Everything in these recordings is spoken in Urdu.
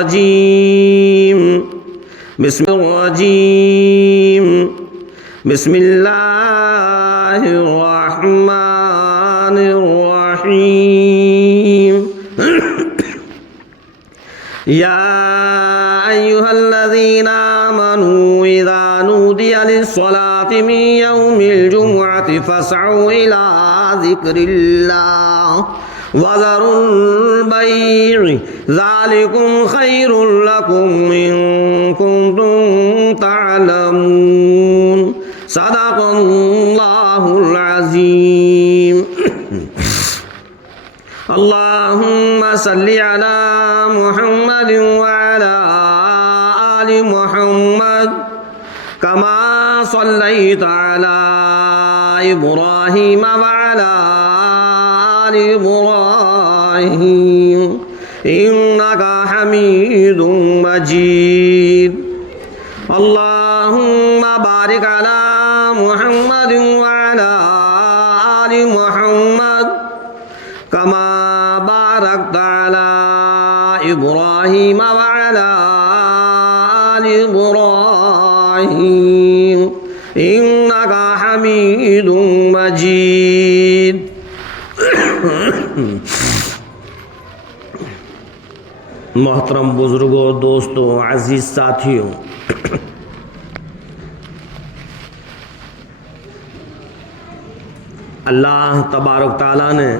الرجيم بسم الله الرحمن الرحيم يا أيها الذين آمنوا إذا نودي للصلاة من يوم الجمعة فاسعوا إلى ذكر الله وذروا البيع ذلكم خير لكم إن كنتم تعلمون صدق الله العظيم. اللهم صل على محمد وعلى آل محمد كما صليت على إبراهيم وعلى آل إبراهيم إنك حميد مجيد. اللهم بارك على محمد وعلى آل محمد كما باركت على إبراهيم وعلى آل إبراهيم إنك حميد مجيد. محترم بزرگوں، دوستوں، عزیز ساتھیوں، اللہ تبارک تعالیٰ نے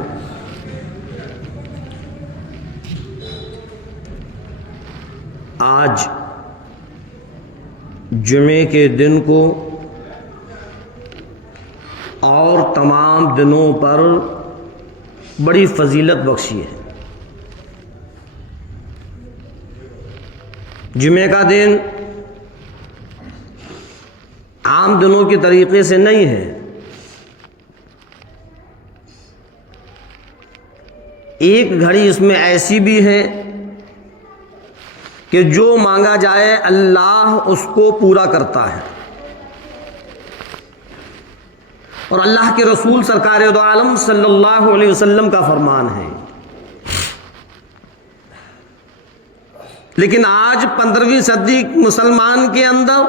آج جمعے کے دن کو اور تمام دنوں پر بڑی فضیلت بخشی ہے. جمعے کا دن عام دنوں کے طریقے سے نہیں ہے. ایک گھڑی اس میں ایسی بھی ہے کہ جو مانگا جائے اللہ اس کو پورا کرتا ہے، اور اللہ کے رسول سرکار دو عالم صلی اللہ علیہ وسلم کا فرمان ہے. لیکن آج 15ویں صدی مسلمان کے اندر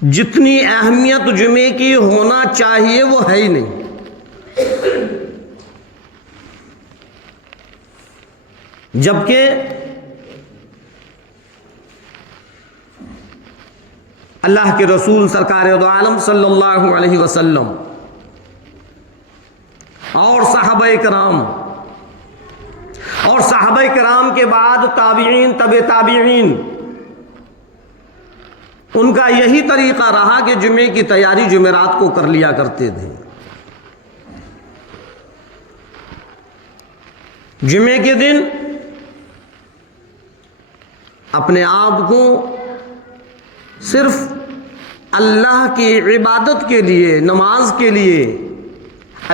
جتنی اہمیت جمعے کی ہونا چاہیے وہ ہے ہی نہیں. جبکہ اللہ کے رسول سرکار دو عالم صلی اللہ علیہ وسلم اور صحابہ کرام کے بعد تابعین، تبع تابعین، ان کا یہی طریقہ رہا کہ جمعے کی تیاری جمعرات کو کر لیا کرتے تھے. جمعے کے دن اپنے آپ کو صرف اللہ کی عبادت کے لیے، نماز کے لیے،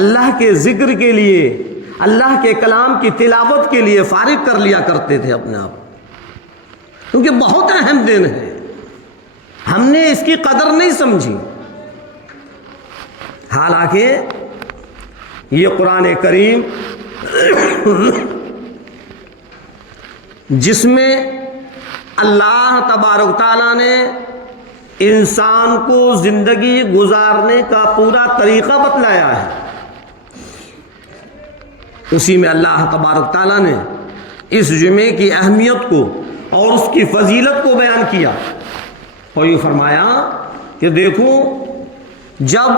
اللہ کے ذکر کے لیے، اللہ کے کلام کی تلاوت کے لیے فارغ کر لیا کرتے تھے اپنے آپ، کیونکہ بہت اہم دن ہے. ہم نے اس کی قدر نہیں سمجھی، حالانکہ یہ قرآن کریم جس میں اللہ تبارک تعالیٰ نے انسان کو زندگی گزارنے کا پورا طریقہ بتلایا ہے، اسی میں اللہ تبارک تعالیٰ نے اس جمعے کی اہمیت کو اور اس کی فضیلت کو بیان کیا، اور یہ فرمایا کہ دیکھو جب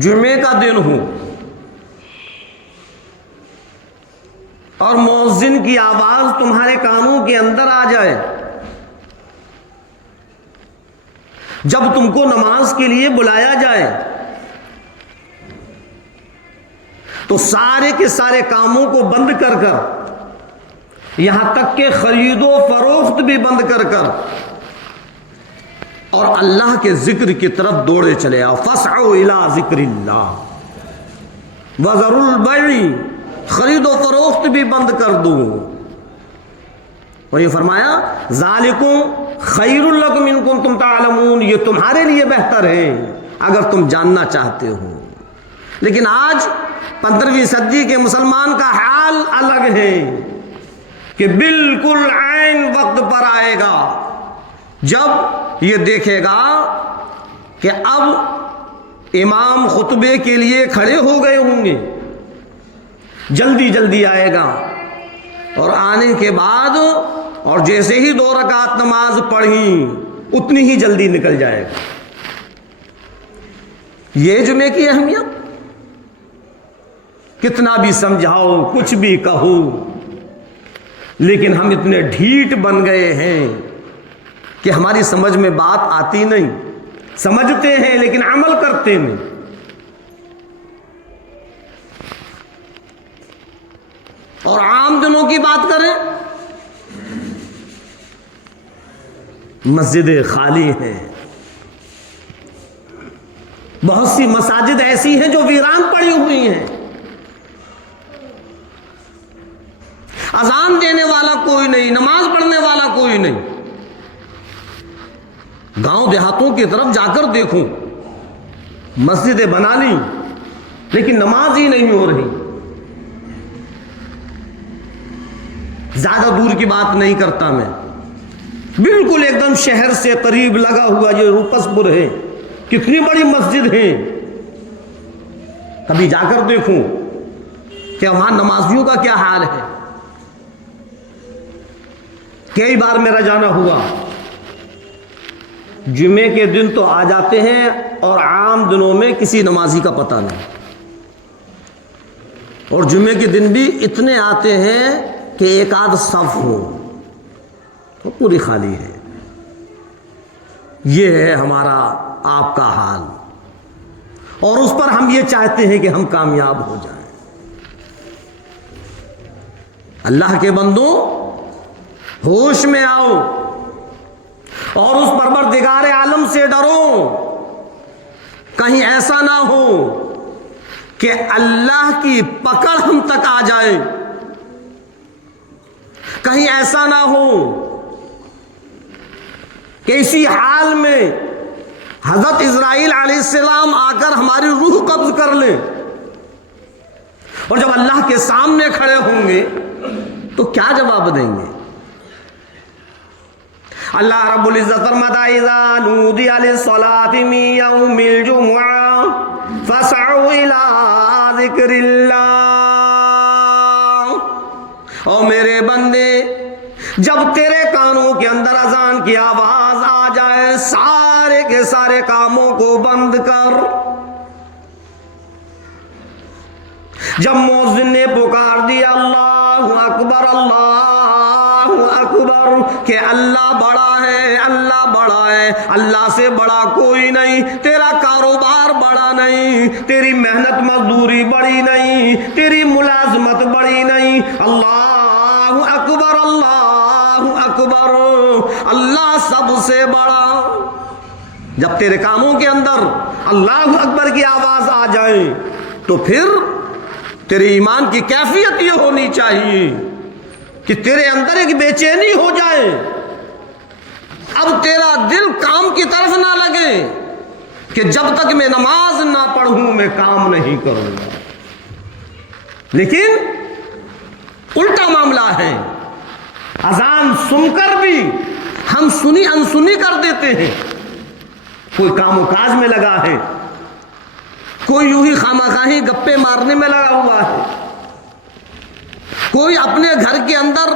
جمعے کا دن ہو اور مؤذن کی آواز تمہارے کانوں کے اندر آ جائے، جب تم کو نماز کے لیے بلایا جائے، تو سارے کے سارے کاموں کو بند کر کر، یہاں تک کہ خرید و فروخت بھی بند کر کر، اور اللہ کے ذکر کی طرف دوڑے چلے آؤ. فَاسْعَوْا إِلَىٰ ذِكْرِ اللَّهِ وَذَرُوا الْبَيْعَ، خرید و فروخت بھی بند کر دو. اور یہ فرمایا ذَلِكُمْ خَيْرٌ لَكُمْ إِن كُنتُمْ تَعْلَمُونَ، یہ تمہارے لیے بہتر ہے اگر تم جاننا چاہتے ہو. لیکن آج 15ویں صدی کے مسلمان کا حال الگ ہے کہ بالکل عین وقت پر آئے گا جب یہ دیکھے گا کہ اب امام خطبے کے لیے کھڑے ہو گئے ہوں گے، جلدی جلدی آئے گا، اور آنے کے بعد اور جیسے ہی 2 رکعت نماز پڑھی اتنی ہی جلدی نکل جائے گا۔ یہ جمعے کی اہمیت، کتنا بھی سمجھاؤ کچھ بھی کہو، لیکن ہم اتنے ڈھیٹ بن گئے ہیں کہ ہماری سمجھ میں بات آتی نہیں، سمجھتے ہیں لیکن عمل کرتے نہیں۔ اور عام دنوں کی بات کریں، مسجدیں خالی ہیں، بہت سی مساجد ایسی ہیں جو ویران پڑی ہوئی ہیں، اذان دینے والا کوئی نہیں، نماز پڑھنے والا کوئی نہیں۔ گاؤں دیہاتوں کی طرف جا کر دیکھوں، مسجدیں بنا لی لیکن نماز ہی نہیں ہو رہی۔ زیادہ دور کی بات نہیں کرتا میں، بالکل ایک دم شہر سے قریب لگا ہوا یہ روپس پور ہے، کتنی بڑی مسجد ہے، کبھی جا کر دیکھوں کہ وہاں نمازیوں کا کیا حال ہے۔ کئی بار میرا جانا ہوا، جمعے کے دن تو آ جاتے ہیں اور عام دنوں میں کسی نمازی کا پتہ نہیں، اور جمعے کے دن بھی اتنے آتے ہیں کہ ایک آدھ صف ہو تو پوری خالی ہے۔ یہ ہے ہمارا آپ کا حال، اور اس پر ہم یہ چاہتے ہیں کہ ہم کامیاب ہو جائیں۔ اللہ کے بندوں، ہوش میں آؤ اور اس پروردگار عالم سے ڈرو، کہیں ایسا نہ ہو کہ اللہ کی پکڑ ہم تک آ جائے، کہیں ایسا نہ ہو کہ اسی حال میں حضرت اسرائیل علیہ السلام آ کر ہماری روح قبض کر لیں، اور جب اللہ کے سامنے کھڑے ہوں گے تو کیا جواب دیں گے؟ اللہ رب العزت فرماتا ہے اذا نودی للصلاۃ من یوم الجمعہ فاسعوا الی ذکر اللہ۔ او میرے بندے، جب تیرے کانوں کے اندر اذان کی آواز آ جائے، سارے کے سارے کاموں کو بند کر۔ جب مؤذن نے پکار دیا اللہ اکبر اللہ اکبر کہ اللہ بڑا ہے، اللہ بڑا ہے، اللہ سے بڑا کوئی نہیں، تیرا کاروبار بڑا نہیں، تیری محنت مزدوری بڑی نہیں، تیری ملازمت بڑی نہیں، اللہ اکبر اللہ اکبر، اللہ سب سے بڑا۔ جب تیرے کاموں کے اندر اللہ اکبر کی آواز آ جائے تو پھر تیرے ایمان کی کیفیت یہ ہونی چاہیے کہ تیرے اندر ایک بے چینی ہو جائے، اب تیرا دل کام کی طرف نہ لگے کہ جب تک میں نماز نہ پڑھوں میں کام نہیں کروں گا۔ لیکن الٹا معاملہ ہے، اذان سن کر بھی ہم سنی انسنی کر دیتے ہیں، کوئی کام و کاج میں لگا ہے، کوئی یوں ہی خامخواہی گپے مارنے میں لگا ہوا ہے، کوئی اپنے گھر کے اندر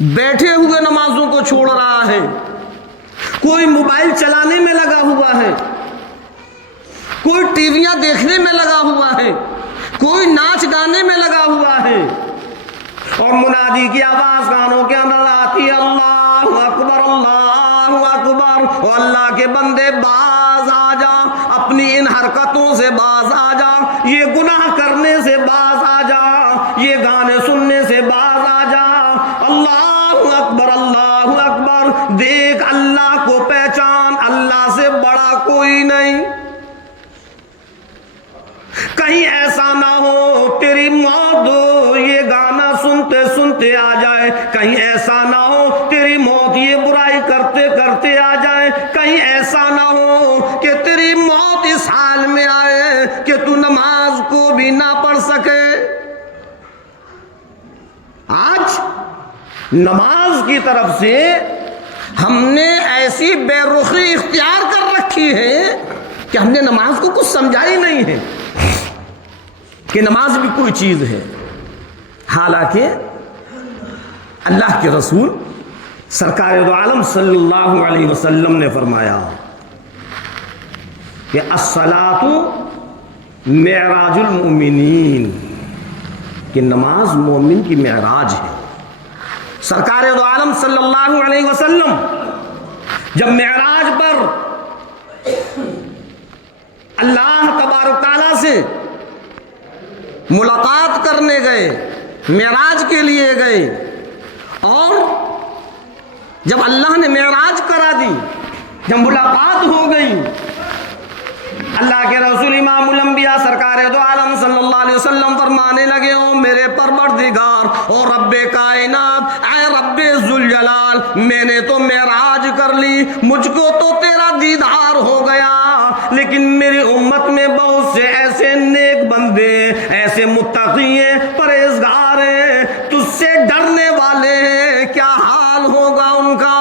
بیٹھے ہوئے نمازوں کو چھوڑ رہا ہے، کوئی موبائل چلانے میں لگا ہوا ہے، کوئی ٹی ویاں دیکھنے میں لگا ہوا ہے، کوئی ناچ گانے میں لگا ہوا ہے، اور منادی کی آواز کانوں کے اندر آتی ہے اللہ اکبر اللہ اکبر، اور اللہ کے بندے باز آ جا، اپنی ان حرکتوں سے باز آ جا، یہ گناہ کرنے سے باز آ جا، یہ گانے سننے سے باز آ جا، اللہ اکبر اللہ اکبر، دیکھ اللہ کو پہچان، اللہ سے بڑا کوئی نہیں۔ کہیں ایسا نہ ہو تیری موت یہ گانا سنتے سنتے آ جائے، کہیں ایسا نہ ہو تیری موت یہ برائی کرتے کرتے آ جائے، کہیں ایسا نہ ہو کہ تیری موت اس حال میں آئے کہ تو نماز کو بھی نہ پڑھ نماز کی طرف سے ہم نے ایسی بے رخی اختیار کر رکھی ہے کہ ہم نے نماز کو کچھ سمجھا ہی نہیں ہے کہ نماز بھی کوئی چیز ہے. حالانکہ اللہ کے رسول سرکار دو عالم صلی اللہ علیہ وسلم نے فرمایا کہ الصلاۃ معراج المؤمنین، کہ نماز مومن کی معراج ہے. سرکار دو عالم صلی اللہ علیہ وسلم جب معراج پر اللہ تبارک تعالیٰ سے ملاقات کرنے گئے، معراج کے لیے گئے، اور جب اللہ نے معراج کرا دی، جب ملاقات ہو گئی، اللہ کے رسول امام الانبیاء سرکار دو عالم صلی اللہ علیہ وسلم فرمانے لگے، او میرے پروردگار اور رب کائنات، اے رب ذوالجلال، میں نے تو معراج کر لی، مجھ کو تو تیرا دیدار ہو گیا، لیکن میری امت میں بہت سے ایسے نیک بندے، ایسے متقی ہیں، پرہیزگار ہیں، تجھ سے ڈرنے والے ہیں، کیا حال ہوگا ان کا؟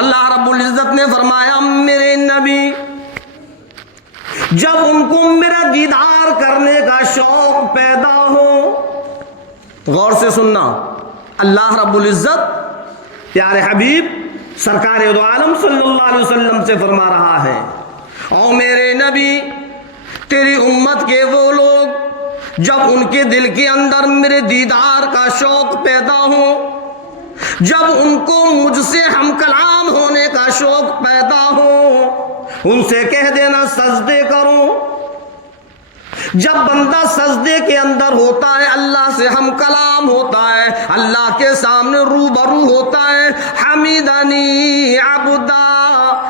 اللہ رب العزت نے فرمایا، میرے نبی جب ان کو میرا دیدار کرنے کا شوق پیدا ہو، غور سے سننا، اللہ رب العزت پیارے حبیب سرکار دو عالم صلی اللہ علیہ وسلم سے فرما رہا ہے، او میرے نبی تیری امت کے وہ لوگ جب ان کے دل کے اندر میرے دیدار کا شوق پیدا ہو، جب ان کو مجھ سے ہم کلام ہونے کا شوق پیدا ہو، ان سے کہہ دینا سجدے کرو. جب بندہ سجدے کے اندر ہوتا ہے، اللہ سے ہم کلام ہوتا ہے، اللہ کے سامنے روبرو ہوتا ہے، حمیدنی عبدا،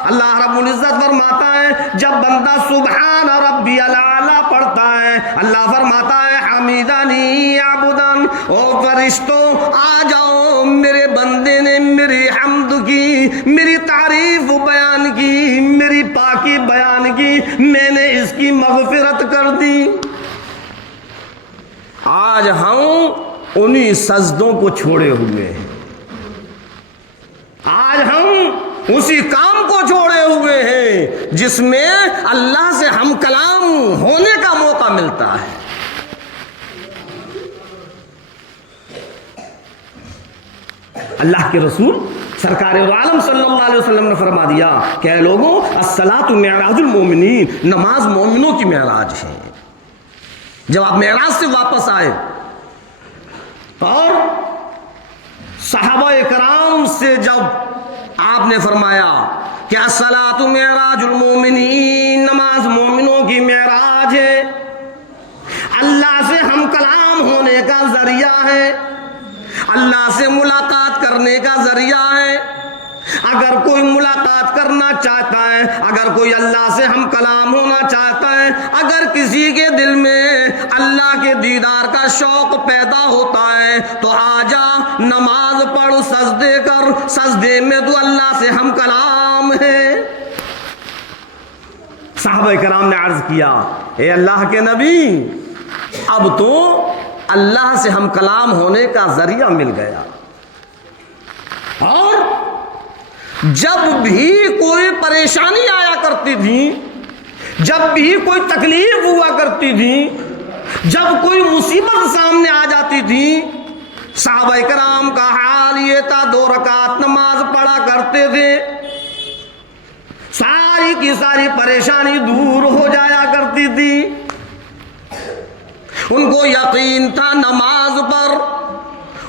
اللہ رب العزت فرماتا ہے جب بندہ سبحان ربی الاعلی پڑھتا ہے، اللہ فرماتا ہے حمیدنی عبدن، او فرشتوں آ جاؤ، میرے بندے نے میری حمد کی، میری تعریف بیان کی، میری پاکی بیان کی، میں نے اس کی مغفرت کر دی. آج ہم انہی سجدوں کو چھوڑے ہوئے ہیں، آج ہم اسی کام کو چھوڑے ہوئے ہیں جس میں اللہ سے ہم کلام ہونے کا موقع ملتا ہے. اللہ کے رسول سرکار دو عالم صلی اللہ علیہ وسلم نے فرما دیا کہ اے لوگوں، الصلاۃ معراج المومنین، نماز مومنوں کی معراج ہے. جب آپ معراج سے واپس آئے اور صحابہ کرام سے جب آپ نے فرمایا کہ الصلاۃ معراج المومنین، نماز مومنوں کی معراج ہے، اللہ سے ہم کلام ہونے کا ذریعہ ہے، اللہ سے ملاقات کرنے کا ذریعہ ہے. اگر کوئی ملاقات کرنا چاہتا ہے، اگر کوئی اللہ سے ہم کلام ہونا چاہتا ہے، اگر کسی کے دل میں اللہ کے دیدار کا شوق پیدا ہوتا ہے تو آ جا، نماز پڑھ، سجدے کر، سجدے میں تو اللہ سے ہم کلام ہے. صحابہ کرام نے عرض کیا، اے اللہ کے نبی، اب تو اللہ سے ہم کلام ہونے کا ذریعہ مل گیا، اور جب بھی کوئی پریشانی آیا کرتی تھی، جب بھی کوئی تکلیف ہوا کرتی تھی، جب کوئی مصیبت سامنے آ جاتی تھی، صحابہ کرام کا حال یہ تھا، 2 رکعت نماز پڑھا کرتے تھے، ساری کی ساری پریشانی دور ہو جایا کرتی تھی. ان کو یقین تھا نماز پر،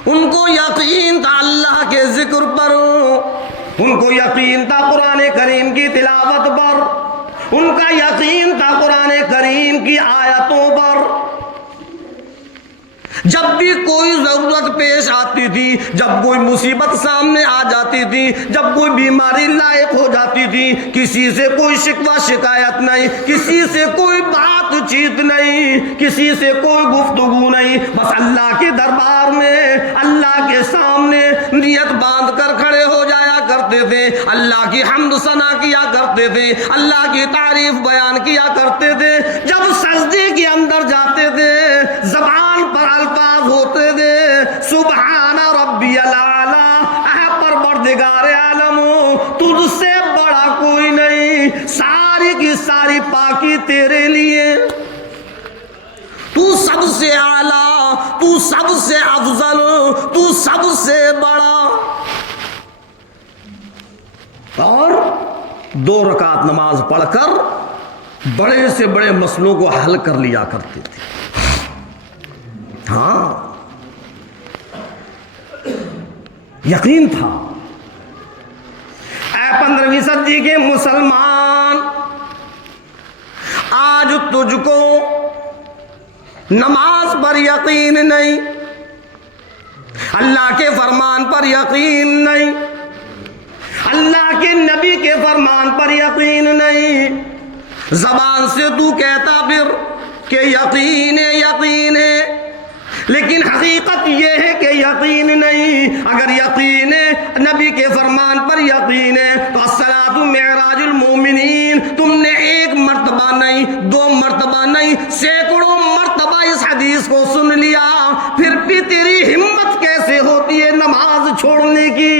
ان کو یقین تھا اللہ کے ذکر پر، ان کو یقین تھا قرآن کریم کی تلاوت پر، ان کا یقین تھا قرآن کریم کی آیتوں پر. جب بھی کوئی ضرورت پیش آتی تھی، جب کوئی مصیبت سامنے آ جاتی تھی، جب کوئی بیماری لاحق ہو جاتی تھی، کسی سے کوئی شکوہ شکایت نہیں، کسی سے کوئی بات چیت نہیں، کسی سے کوئی گفتگو نہیں، بس اللہ کے دربار میں، اللہ کے سامنے نیت باندھ کر کھڑے ہو جایا کرتے تھے، اللہ کی حمد ثنا کیا کرتے تھے، اللہ کی تعریف بیان کیا کرتے تھے. جب سجدے کے اندر جاتے تھے، زبان پر الفاظ ہوتے تھے سبحان ربی الاعلی، اے پروردگار عالم تجھ سے بڑا کوئی نہیں، ساری کی ساری پاکی تیرے لیے، تو سب سے اعلیٰ، تو سب سے افضل، تو سب سے بڑا۔ اور 2 رکعت نماز پڑھ کر بڑے سے بڑے مسئلوں کو حل کر لیا کرتے تھے۔ ہاں یقین تھا۔ اے 15ویں صدی کے مسلمان، آج تجھ کو نماز پر یقین نہیں، اللہ کے فرمان پر یقین نہیں، اللہ کے نبی کے فرمان پر یقین نہیں، زبان سے تو کہتا پھر کہ یقین ہے یقین ہے، لیکن حقیقت یہ ہے کہ یقین نہیں۔ اگر یقین ہے، نبی کے فرمان پر یقین ہے، تو الصلاۃ معراج المومنین تم نے 1 مرتبہ نہیں، 2 مرتبہ نہیں، سینکڑوں مرتبہ اس حدیث کو سن لیا، پھر بھی تیری ہمت کیسے ہوتی ہے نماز چھوڑنے کی؟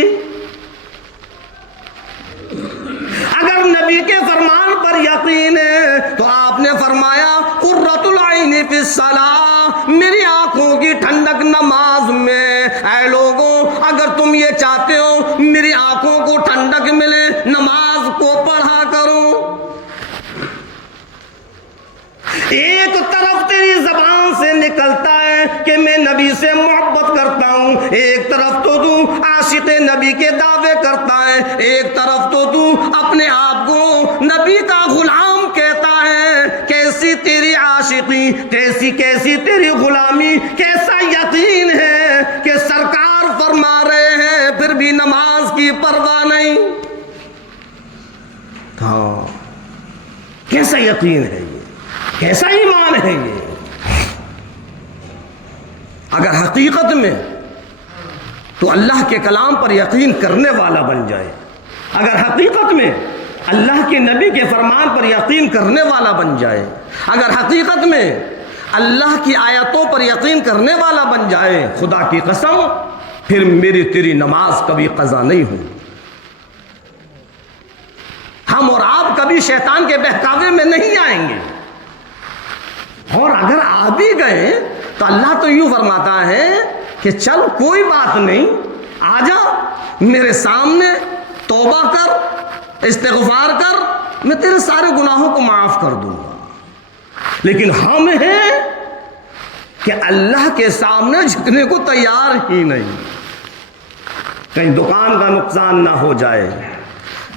اگر نبی کے فرمان پر یقین ہے تو آپ نے فرمایا قرۃ العین فی الصلاۃ، میری آنکھوں کی ٹھنڈک نماز میں۔ اے لوگوں، اگر تم یہ چاہتے ہو میری آنکھوں کو ٹھنڈک ملے، نماز کو پڑھا کرو۔ ایک طرف تیری زبان سے نکلتا ہے کہ میں نبی سے محبت کرتا ہوں، ایک طرف تو عاشق نبی کے دعوے کرتا ہے، ایک طرف تو اپنے آپ کو نبی کا غلام کہتا ہے۔ کیسی تیری عاشقی، کیسی تیری غلامی، کیسا یقین ہے کہ سرکار فرما رہے ہیں پھر بھی نماز کی پرواہ نہیں۔ ہاں کیسا یقین ہے یہ، کیسا ایمان ہے یہ۔ اگر حقیقت میں تو اللہ کے کلام پر یقین کرنے والا بن جائے، اگر حقیقت میں اللہ کے نبی کے فرمان پر یقین کرنے والا بن جائے، اگر حقیقت میں اللہ کی آیتوں پر یقین کرنے والا بن جائے، خدا کی قسم پھر میری تیری نماز کبھی قضا نہیں ہوگی۔ ہم اور آپ کبھی شیطان کے بہکاوے میں نہیں آئیں گے، اور اگر آ بھی گئے تو اللہ تو یوں فرماتا ہے کہ چل کوئی بات نہیں، آ جا میرے سامنے، توبہ کر، استغفار کر، میں تیرے سارے گناہوں کو معاف کر دوں گا۔ لیکن ہم ہیں کہ اللہ کے سامنے جھکنے کو تیار ہی نہیں۔ کہیں دکان کا نقصان نہ ہو جائے،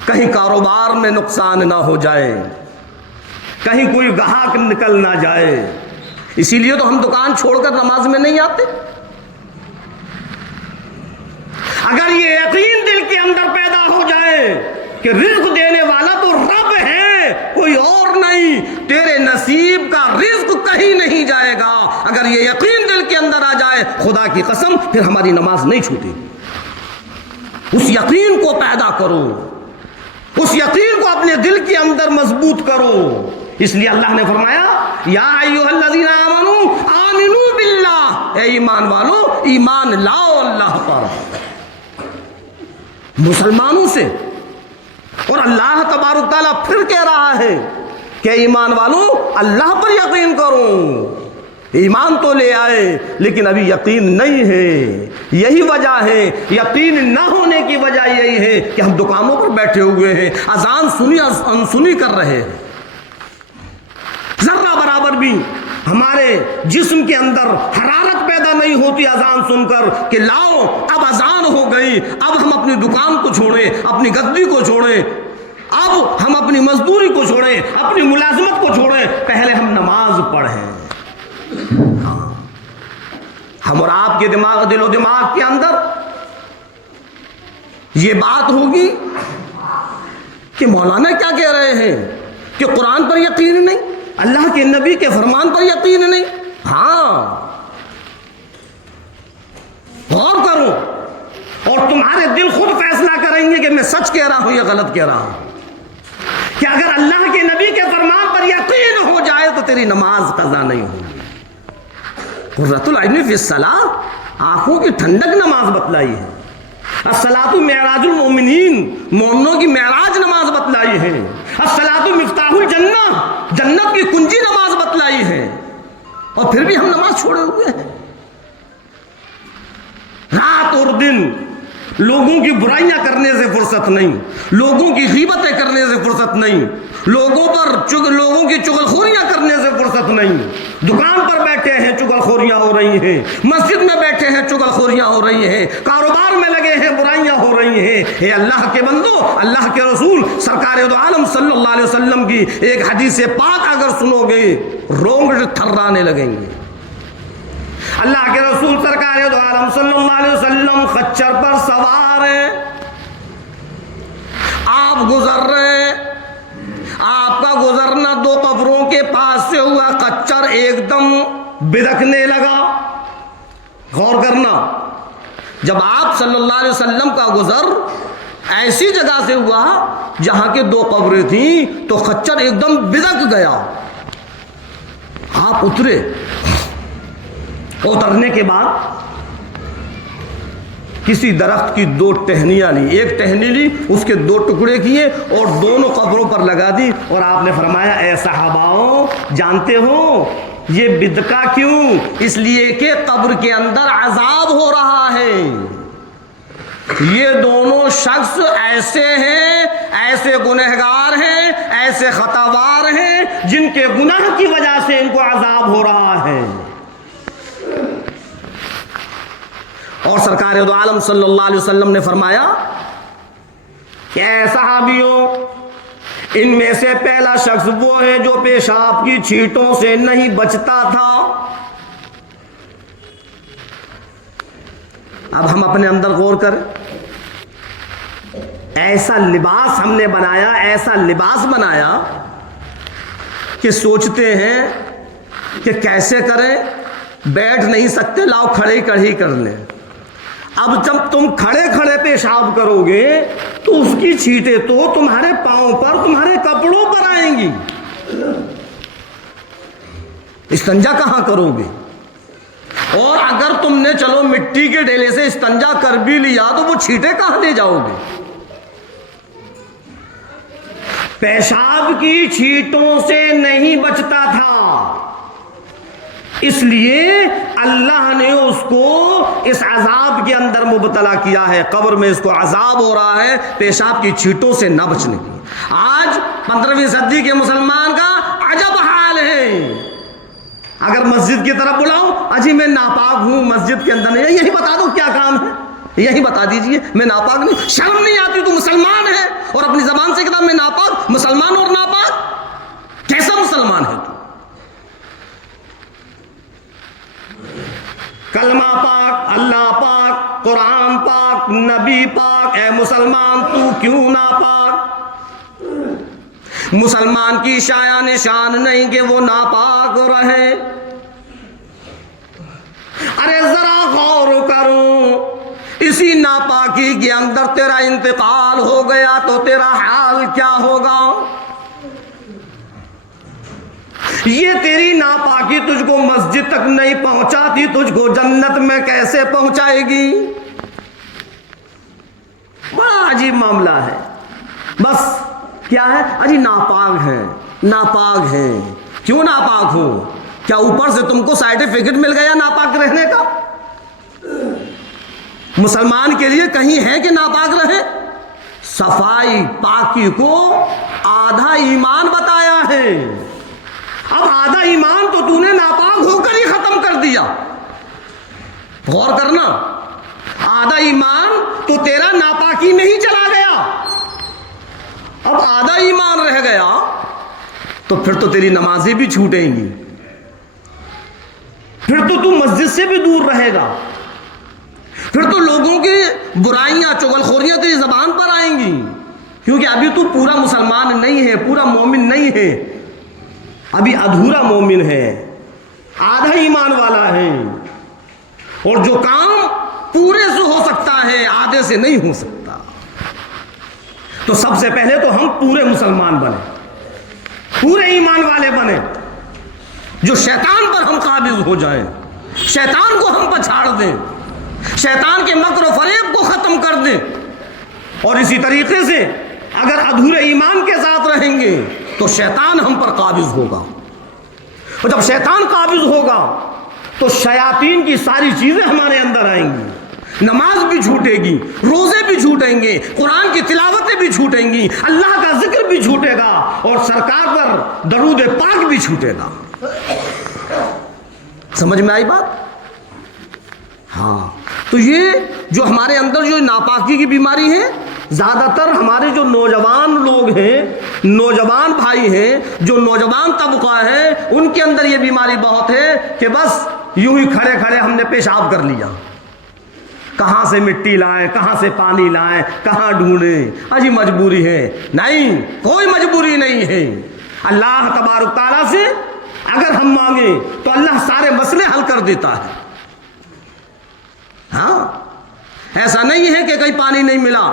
کہیں کاروبار میں نقصان نہ ہو جائے، کہیں کوئی گاہک نکل نہ جائے، اسی لیے تو ہم دکان چھوڑ کر نماز میں نہیں آتے۔ اگر یہ یقین دل کے اندر پیدا ہو جائے کہ رزق دینے والا تو رب ہے، کوئی اور نہیں، تیرے نصیب کا رزق کہیں نہیں جائے گا، اگر یہ یقین دل کے اندر آ جائے، خدا کی قسم پھر ہماری نماز نہیں چھوٹے گی۔ اس یقین کو پیدا کرو، اس یقین کو اپنے دل کے اندر مضبوط کرو۔ اس لیے اللہ نے فرمایا یا ایھا الذین آمنوا آمنوا باللہ، اے ایمان والو ایمان لاؤ اللہ پر۔ مسلمانوں سے، اور اللہ تبارک تعالیٰ پھر کہہ رہا ہے کہ ایمان والوں اللہ پر یقین کرو۔ ایمان تو لے آئے لیکن ابھی یقین نہیں ہے، یہی وجہ ہے، یقین نہ ہونے کی وجہ یہی ہے کہ ہم دکانوں پر بیٹھے ہوئے ہیں، اذان سنی انسنی کر رہے ہیں، ذرہ برابر بھی ہمارے جسم کے اندر حرارت پیدا نہیں ہوتی اذان سن کر کہ لاؤ اب اذان ہو گئی، اب ہم اپنی دکان کو چھوڑیں، اپنی گدی کو چھوڑیں، اب ہم اپنی مزدوری کو چھوڑیں، اپنی ملازمت کو چھوڑیں، پہلے ہم نماز پڑھیں۔ ہاں ہم اور آپ کے دماغ، دل و دماغ کے اندر یہ بات ہوگی کہ مولانا کیا کہہ رہے ہیں کہ قرآن پر یقین نہیں، اللہ کے نبی کے فرمان پر یقین نہیں۔ ہاں غور کرو، اور تمہارے دل خود فیصلہ کریں گے کہ میں سچ کہہ رہا ہوں یا غلط کہہ رہا ہوں، کہ اگر اللہ کے نبی کے فرمان پر یقین ہو جائے تو تیری نماز قضا نہیں ہوگی۔ قرۃ العین فی الصلاۃ، آنکھوں کی ٹھنڈک نماز بتلائی ہے. الصلاۃ معراج المومنین، مومنوں کی معراج نماز بتلائی ہے. الصلاۃ مفتاح الجنہ، جنت کی کنجی نماز بتلائی ہے. اور پھر بھی ہم نماز چھوڑے ہوئے ہیں. رات اور دن لوگوں کی برائیاں کرنے سے فرصت نہیں، لوگوں کی غیبتیں کرنے سے فرصت نہیں، لوگوں کی چغلخوریاں کرنے سے فرصت نہیں. دکان پر بیٹھے ہیں چغلخوریاں ہو رہی ہیں، مسجد میں بیٹھے ہیں چغلخوریاں ہو رہی ہیں، کاروبار میں لگے ہیں برائیاں ہو رہی ہیں. اے اللہ کے بندو، اللہ کے رسول سرکار دو عالم صلی اللہ علیہ وسلم کی ایک حدیث پاک اگر سنو گے رونگٹے تھرانے لگیں گے. اللہ کے رسول سرکار دو عالم صلی اللہ علیہ وسلم خچر پر سوار ہیں، آپ گزر رہے ہیں. آپ کا گزرنا دو قبروں کے پاس سے ہوا، خچر ایک دم بدکنے لگا. غور کرنا، جب آپ صلی اللہ علیہ وسلم کا گزر ایسی جگہ سے ہوا جہاں کے دو قبریں تھیں تو خچر ایک دم بدک گیا. آپ اترے، اترنے کے بعد کسی درخت کی دو ٹہنیاں لی، ایک ٹہنی لی، اس کے دو ٹکڑے کیے اور دونوں قبروں پر لگا دی. اور آپ نے فرمایا اے صحاباؤ، جانتے ہو یہ بدکا کیوں؟ اس لیے کہ قبر کے اندر عذاب ہو رہا ہے. یہ دونوں شخص ایسے ہیں، ایسے گنہگار ہیں، ایسے خطاوار ہیں جن کے گناہ کی وجہ سے ان کو عذاب ہو رہا ہے. اور سرکار دو عالم صلی اللہ علیہ وسلم نے فرمایا کہ اے صحابیوں، ان میں سے پہلا شخص وہ ہے جو پیشاب کی چھینٹوں سے نہیں بچتا تھا. اب ہم اپنے اندر غور کریں، ایسا لباس ہم نے بنایا، ایسا لباس بنایا کہ سوچتے ہیں کہ کیسے کریں، بیٹھ نہیں سکتے، لاؤ کھڑے کھڑے کر لیں. اب جب تم کھڑے کھڑے پیشاب کرو گے تو اس کی چھینٹیں تو تمہارے پاؤں پر، تمہارے کپڑوں پر آئیں گی. استنجا کہاں کرو گے؟ اور اگر تم نے چلو مٹی کے ڈھیلے سے استنجا کر بھی لیا تو وہ چھینٹیں کہاں لے جاؤ گے؟ پیشاب کی چھینٹوں سے نہیں بچتا تھا، اس لیے اللہ نے اس کو اس عذاب کے اندر مبتلا کیا ہے. قبر میں اس کو عذاب ہو رہا ہے پیشاب کی چھینٹوں سے نہ بچنے کی. آج 15ویں صدی کے مسلمان کا عجب حال ہے. اگر مسجد کی طرف بلاؤ، اجی میں ناپاک ہوں، مسجد کے اندر نہیں، یہی بتا دو کیا کام ہے، یہی بتا دیجئے میں ناپاک نہیں. شرم نہیں آتی؟ تو مسلمان ہے اور اپنی زبان سے کہتا میں ناپاک. مسلمان اور ناپاک، کیسا مسلمان ہے تو؟ کلمہ پاک، اللہ پاک، قرآن پاک، نبی پاک، اے مسلمان تو کیوں ناپاک؟ مسلمان کی شایان شان نہیں کہ وہ ناپاک رہے. ارے ذرا غور کروں، اسی ناپاکی کے اندر تیرا انتقال ہو گیا تو تیرا حال کیا ہوگا؟ یہ تیری ناپاکی تجھ کو مسجد تک نہیں پہنچاتی، تجھ کو جنت میں کیسے پہنچائے گی؟ بڑا عجیب معاملہ ہے. بس کیا ہے؟ اجی ناپاک ہیں، ناپاک ہیں. کیوں ناپاک ہو؟ کیا اوپر سے تم کو سرٹیفکیٹ مل گیا ناپاک رہنے کا؟ مسلمان کے لیے کہیں ہے کہ ناپاک رہے؟ صفائی پاکی کو آدھا ایمان بتایا ہے. اب آدھا ایمان تو نے ناپاک ہو کر ہی ختم کر دیا. غور کرنا، آدھا ایمان تو تیرا ناپاکی میں ہی چلا گیا. اب آدھا ایمان رہ گیا تو پھر تو تیری نمازیں بھی چھوٹیں گی، پھر تو مسجد سے بھی دور رہے گا، پھر تو لوگوں کی برائیاں چغلخوریاں تیری زبان پر آئیں گی. کیونکہ ابھی تو پورا مسلمان نہیں ہے، پورا مومن نہیں ہے، ابھی ادھورا مومن ہے، آدھا ایمان والا ہے. اور جو کام پورے سے ہو سکتا ہے آدھے سے نہیں ہو سکتا. تو سب سے پہلے تو ہم پورے مسلمان بنے، پورے ایمان والے بنے، جو شیطان پر ہم قابض ہو جائیں، شیطان کو ہم پچھاڑ دیں. شیطان کے مکر و فریب کو ختم کر دیں. اور اسی طریقے سے اگر ادھورے ایمان کے ساتھ رہیں گے تو شیطان ہم پر قابض ہوگا. اور جب شیطان قابض ہوگا تو شیاطین کی ساری چیزیں ہمارے اندر آئیں گی. نماز بھی چھوٹے گی، روزے بھی چھوٹیں گے، قرآن کی تلاوتیں بھی چھوٹیں گی، اللہ کا ذکر بھی چھوٹے گا، اور سرکار پر درود پاک بھی چھوٹے گا. سمجھ میں آئی بات؟ ہاں. تو یہ جو ہمارے اندر جو ناپاکی کی بیماری ہے، زیادہ تر ہمارے جو نوجوان لوگ ہیں، نوجوان بھائی ہیں، جو نوجوان طبقہ ہے، ان کے اندر یہ بیماری بہت ہے کہ بس یوں ہی کھڑے کھڑے ہم نے پیشاب کر لیا. کہاں سے مٹی لائیں، کہاں سے پانی لائیں، کہاں ڈھونڈیں، اجی مجبوری ہے. نہیں، کوئی مجبوری نہیں ہے. اللہ تبارک تعالیٰ سے اگر ہم مانگیں تو اللہ سارے مسئلے حل کر دیتا ہے. ہاں، ایسا نہیں ہے کہ کہیں پانی نہیں ملا،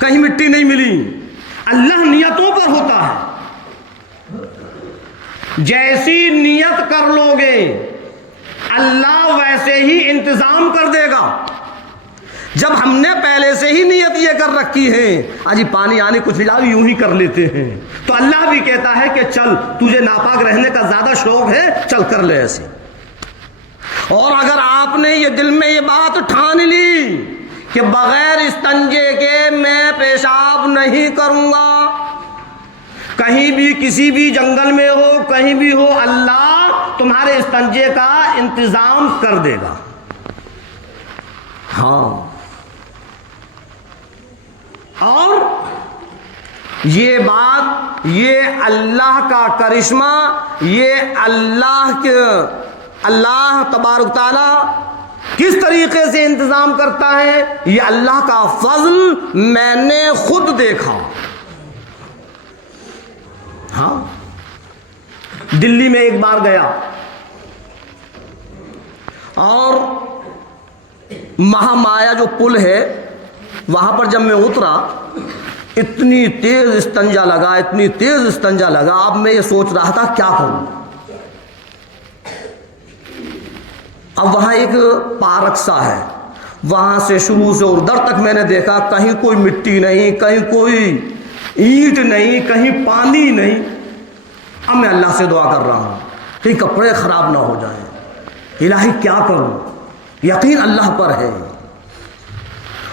کہیں مٹی نہیں ملی. اللہ نیتوں پر ہوتا ہے. جیسی نیت کر لو گے اللہ ویسے ہی انتظام کر دے گا. جب ہم نے پہلے سے ہی نیت یہ کر رکھی ہے آجی پانی آنے کچھ ملا یوں ہی کر لیتے ہیں، تو اللہ بھی کہتا ہے کہ چل تجھے ناپاک رہنے کا زیادہ شوق ہے، چل کر لے ایسے. اور اگر آپ نے یہ دل میں یہ بات ٹھان لی کہ بغیر استنجے کے میں پیشاب نہیں کروں گا، کہیں بھی کسی بھی جنگل میں ہو، کہیں بھی ہو، اللہ تمہارے استنجے کا انتظام کر دے گا. ہاں. اور یہ بات، یہ اللہ کا کرشمہ، یہ اللہ تبارک تعالیٰ کس طریقے سے انتظام کرتا ہے، یہ اللہ کا فضل میں نے خود دیکھا. ہاں. دلی میں ایک بار گیا اور مہامایا جو پل ہے وہاں پر جب میں اترا اتنی تیز استنجا لگا، اتنی تیز استنجا لگا. اب میں یہ سوچ رہا تھا کیا کروں. اب وہاں ایک پارک سا ہے، وہاں سے شروع سے اردر تک میں نے دیکھا کہیں کوئی مٹی نہیں، کہیں کوئی اینٹ نہیں، کہیں پانی نہیں. اب میں اللہ سے دعا کر رہا ہوں کہیں کپڑے خراب نہ ہو جائیں. الہی کیا کروں، یقین اللہ پر ہے.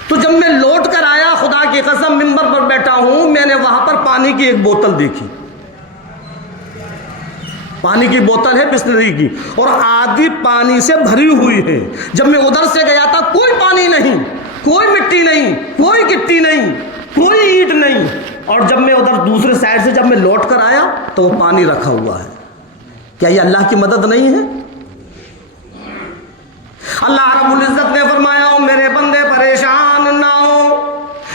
تو جب میں لوٹ کر آیا، خدا کی قسم ممبر پر بیٹھا ہوں، میں نے وہاں پر پانی کی ایک بوتل دیکھی. پانی کی بوتل ہے بسلری کی اور آدھی پانی سے بھری ہوئی ہے. جب میں ادھر سے گیا تھا کوئی پانی نہیں، کوئی مٹی نہیں، کوئی گٹی نہیں، کوئی اینٹ نہیں. اور جب میں ادھر دوسرے سائڈ سے جب میں لوٹ کر آیا تو وہ پانی رکھا ہوا ہے. کیا یہ اللہ کی مدد نہیں ہے؟ اللہ رب العزت نے فرمایا میرے بندے پریشان نہ ہو،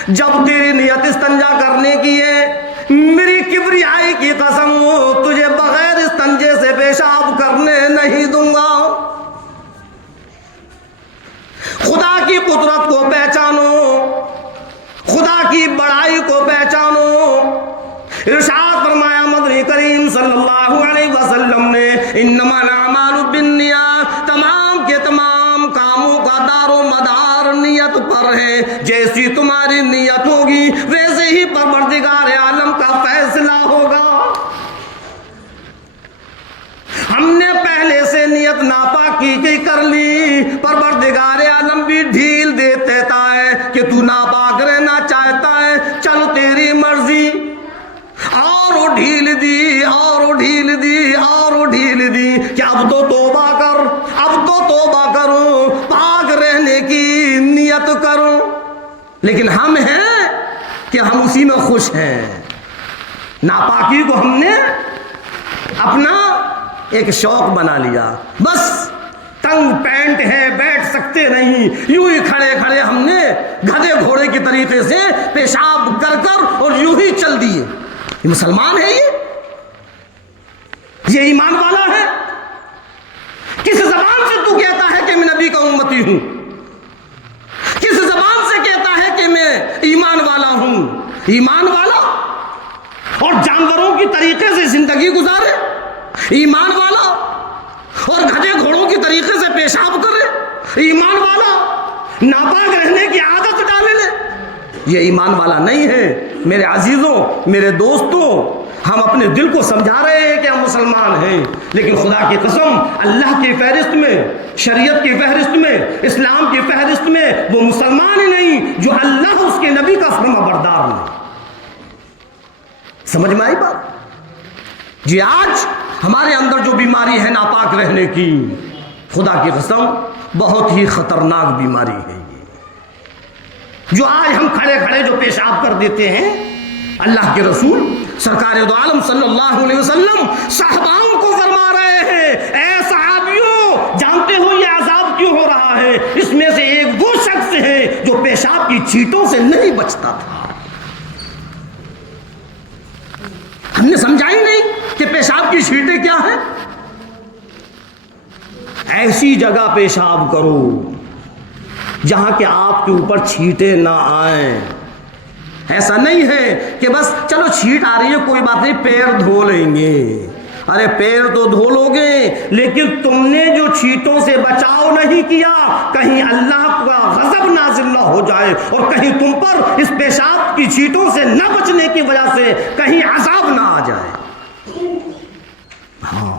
جب تیری نیت استنجا کرنے کی ہے میری کبریائی کی قسم ہو تجھے بغیر استنجے سے پیشاب کرنے نہیں دوں گا. خدا کی قدرت کو پہچانو، خدا کی بڑائی کو پہچانو. ارشاد فرمایا مدنی کریم صلی اللہ علیہ وسلم نے انما الاعمال بالنیات، تمام کے تمام کاموں کا دار و مدار نیت پر ہے. جیسی تمہاری نیت ہوگی ویسے ہی پروردگار عالم کا فیصلہ ہوگا. ہم نے پہلے سے نیت ناپاکی کی کر لی، پروردگار عالم بھی ڈھیل دیتا ہے کہ تو ناپاک رہنا چاہتا ہے، چل تیری مرضی. اور وہ ڈھیل دی، اور وہ ڈھیل دی، اور وہ ڈھیل دی کہ اب تو توبہ کر، اب تو توبہ کروں، پاک رہنے کی نیت کروں. لیکن ہم ہیں کہ ہم اسی میں خوش ہیں. ناپاکی کو ہم نے اپنا ایک شوق بنا لیا. بس تنگ پینٹ ہے، بیٹھ سکتے نہیں، یوں ہی کھڑے کھڑے ہم نے گدھے گھوڑے کی طریقے سے پیشاب کر کر اور یوں ہی چل دیے. یہ مسلمان ہے؟ یہ ایمان والا ہے؟ کس زبان سے تو کہتا ہے کہ میں نبی کا امتی ہوں؟ کس زبان سے کہتا ہے کہ میں ایمان والا ہوں؟ ایمان والا اور جانوروں کی طریقے سے زندگی گزارے، ایمان والا اور گدھے گھوڑوں کی طریقے سے پیشاب کرے، ایمان والا ناپاک رہنے کی عادت ڈالے لے، یہ ایمان والا نہیں ہے۔ میرے عزیزوں، میرے دوستوں، ہم اپنے دل کو سمجھا رہے ہیں کہ ہم مسلمان ہیں، لیکن خدا کی قسم اللہ کی فہرست میں، شریعت کی فہرست میں، اسلام کی فہرست میں وہ مسلمان ہی نہیں جو اللہ اس کے نبی کا فرما بردار نہیں۔ سمجھ میں آئی بات؟ جی آج ہمارے اندر جو بیماری ہے ناپاک رہنے کی، خدا کی قسم بہت ہی خطرناک بیماری ہے یہ، جو آج ہم کھڑے کھڑے جو پیشاب کر دیتے ہیں۔ اللہ کے رسول سرکار دو عالم صلی اللہ علیہ وسلم صحاباؤں کو فرما رہے ہیں، اے صحابیوں، جانتے ہو یہ عذاب کیوں ہو رہا ہے؟ اس میں سے ایک وہ شخص ہے جو پیشاب کی چھینٹوں سے نہیں بچتا تھا۔ ہم نے سمجھا ہی نہیں کہ پیشاب کی چھینٹیں کیا ہیں۔ ایسی جگہ پیشاب کرو جہاں کہ آپ کے اوپر چھینٹیں نہ آئیں۔ ایسا نہیں ہے کہ بس چلو چھینٹ آ رہی ہے کوئی بات نہیں، پیر دھو لیں گے۔ ارے پیر تو دھو لو گے، لیکن تم نے جو چھینٹوں سے بچاؤ نہیں کیا، کہیں اللہ کا غضب نازل نہ ہو جائے اور کہیں تم پر اس پیشاب کی چھینٹوں سے نہ بچنے کی وجہ سے کہیں عذاب نہ آ جائے۔ ہاں،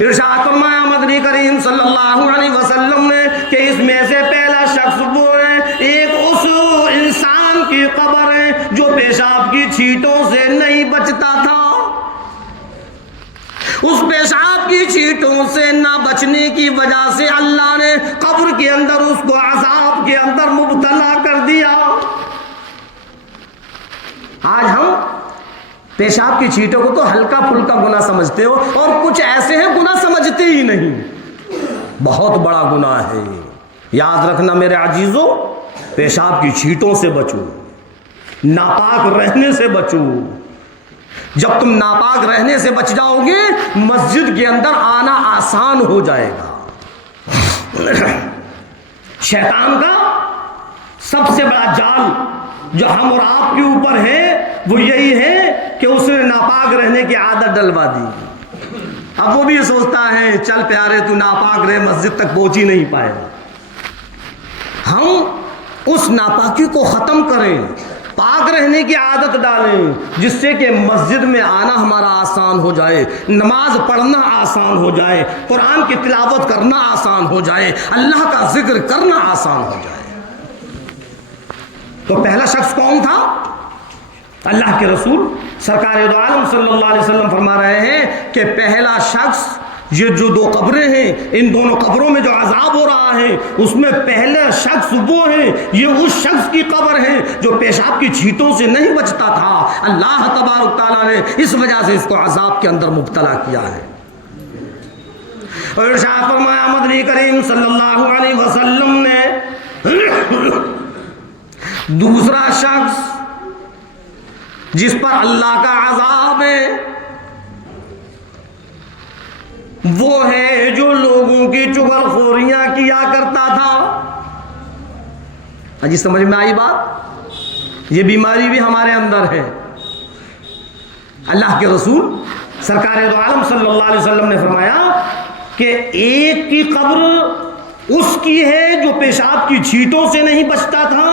ارشاد فرمایا مدنی کریم صلی اللہ علیہ وسلم نے کہ اس میں سے پہلا شخص وہ ہے، ایک اس انسان کی قبر ہے جو پیشاب کی چھینٹوں سے نہیں بچتا تھا۔ اس پیشاب کی چھینٹوں سے نہ بچنے کی وجہ سے اللہ نے قبر کے اندر اس کو عذاب کے اندر مبتلا کر دیا۔ آج ہم پیشاب کی چھینٹوں کو تو ہلکا پھلکا گناہ سمجھتے ہو، اور کچھ ایسے ہیں گناہ سمجھتے ہی نہیں، بہت بڑا گناہ ہے۔ یاد رکھنا میرے عزیزوں، پیشاب کی چھینٹوں سے بچو، ناپاک رہنے سے بچو۔ جب تم ناپاک رہنے سے بچ جاؤ گے، مسجد کے اندر آنا آسان ہو جائے گا۔ شیطان کا سب سے بڑا جال جو ہم اور آپ کے اوپر ہے وہ یہی ہے کہ اس نے ناپاک رہنے کی عادت ڈلوا دی۔ اب وہ بھی یہ سوچتا ہے چل پیارے تو ناپاک رہے، مسجد تک پہنچ ہی نہیں پائے گا۔ ہم اس ناپاکی کو ختم کریں، پاک رہنے کی عادت ڈالیں، جس سے کہ مسجد میں آنا ہمارا آسان ہو جائے، نماز پڑھنا آسان ہو جائے، قرآن کی تلاوت کرنا آسان ہو جائے، اللہ کا ذکر کرنا آسان ہو جائے۔ تو پہلا شخص کون تھا؟ اللہ کے رسول سرکار دو عالم صلی اللہ علیہ وسلم فرما رہے ہیں کہ پہلا شخص، یہ جو دو قبریں ہیں، ان دونوں قبروں میں جو عذاب ہو رہا ہے اس میں پہلا شخص وہ ہے، یہ اس شخص کی قبر ہے جو پیشاب کی چھینٹوں سے نہیں بچتا تھا۔ اللہ تبارک تعالیٰ نے اس وجہ سے اس کو عذاب کے اندر مبتلا کیا ہے۔ اور ارشاد فرمایا مدنی کریم صلی اللہ علیہ وسلم نے، دوسرا شخص جس پر اللہ کا عذاب ہے وہ ہے جو لوگوں کی چغل خوریاں کیا کرتا تھا۔ جی سمجھ میں آئی بات؟ یہ بیماری بھی ہمارے اندر ہے۔ اللہ کے رسول سرکار دو عالم صلی اللہ علیہ وسلم نے فرمایا کہ ایک کی قبر اس کی ہے جو پیشاب کی چھینٹوں سے نہیں بچتا تھا،